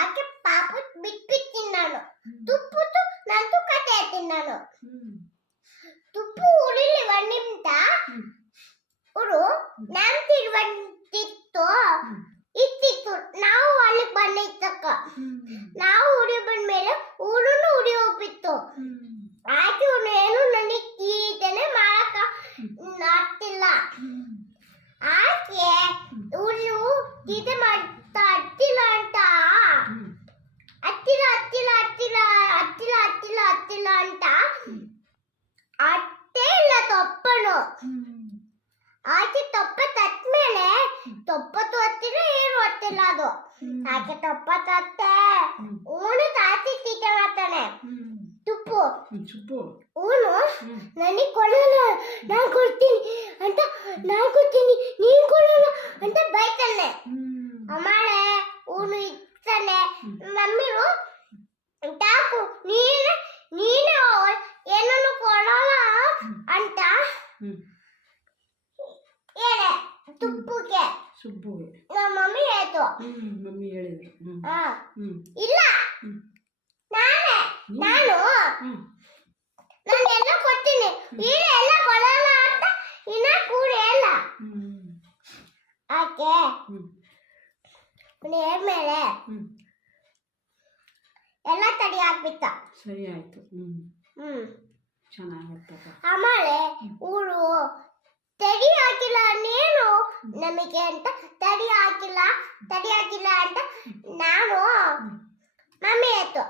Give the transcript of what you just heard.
ಆಕೆ ಪಾಪ ಬಿಟ್ಬಿಡ್ತೀನಿ ನಾನು. ತುಪ್ಪುದು ನಂದು ಕತೆ ಹೇಳ್ತೀನಿ ನಾನು. ತುಪ್ಪು ಉರಿಲಿ ಒಂದು ನಿಮಿಷ ಉರು ನಾನು ತಿರುವಂತಿತ್ತು ಇತ್ತಿತ್ತು. ನಾವು ಅಲ್ಲಿಗೆ ಬಂದಿತ್ತಕ್ಕ. ನಾವು ಉರಿ ಬಂದ್ಮೇಲೆ ಊರುನು ಉರಿ ಹೋಗ್ಬಿತ್ತು. ಆಕೆ ಏನು ನನಗೆ ಈತನೇ ಮಾಡಕ್ಕ ಆಗ್ತಿಲ್ಲ. ಆಕೆ ಊರು ತೀತೆ ಮಾಡ್ತಾ ಹತ್ತಿಲ್ಲ ಅಂತ ಹತ್ತಿಲ್ಲ ಹತ್ತಿಲ್ಲ ಹತ್ತಿಲ್ಲ ಹತ್ತಿಲ್ಲ ಹತ್ತಿಲ್ಲ ಹತ್ತಿಲ್ಲ ಅಂತ ಅಟ್ಟೇ ಇಲ್ಲ ತೊಪ್ಪನು. ಆಕೆ ತೊಪ್ಪ ತಟ್ಮೇಲೆ ತೊಪ್ಪತ್ತು ಹತ್ತಿರ ಏನು ಹೊತ್ತಿಲ್ಲ ಅದು. ಆಕೆ ತೊಪ್ಪ ತತ್ತೆ ಊನು ತಾತಿ ತೀಟ ಮಾಡ್ತಾನೆ. ತುಪ್ಪು ಊನು ನನಗೆ ಕೊಡಲ್ಲ ನಾನು ಕೊಡ್ತೀನಿ ಅಂತ, ನಾನು ಕೊಡ್ತೀನಿ ನೀನು ಕೊಡಲ್ಲ ಅಂತ ಬೈತಾನೆ. ಆಮೇಲೆ ಊನು ಇರ್ತಾನೆ. ಮಮ್ಮಿರು ತಾಕು ನೀನು ಏನನ್ನು ಕೊಡಲ್ಲ ಅಂತ ಹೇಳೆ ತುಪ್ಪುಗೆ. ನಮ್ಮ ಮಮ್ಮಿ ಹೇಳ್ತು. ಇಲ್ಲ ನಾನು ಕೊಡ್ತೀನಿ ಎಲ್ಲ ಕೊಡಲ್ಲ ಅಂತ ಇನ್ನ ಕೂಡ ಹೇಳ. ಆಕೆ ಮೇಲೆ ಎಲ್ಲ ತಡಿ ಹಾಕ್ಬಿಟ್ಟ. ಸರಿ ಆಯ್ತು. ಚೆನ್ನಾಗತ್ತಪ್ಪ. ಆಮೇಲೆ ಊರು ತಡಿ ಹಾಕಿಲ್ಲ ನೀನು ನಮಗೆ ಅಂತ ತಡಿ ಹಾಕಿಲ್ಲ ಅಂತ ನಾನು ಮಮ್ಮಿ ಆಯ್ತು.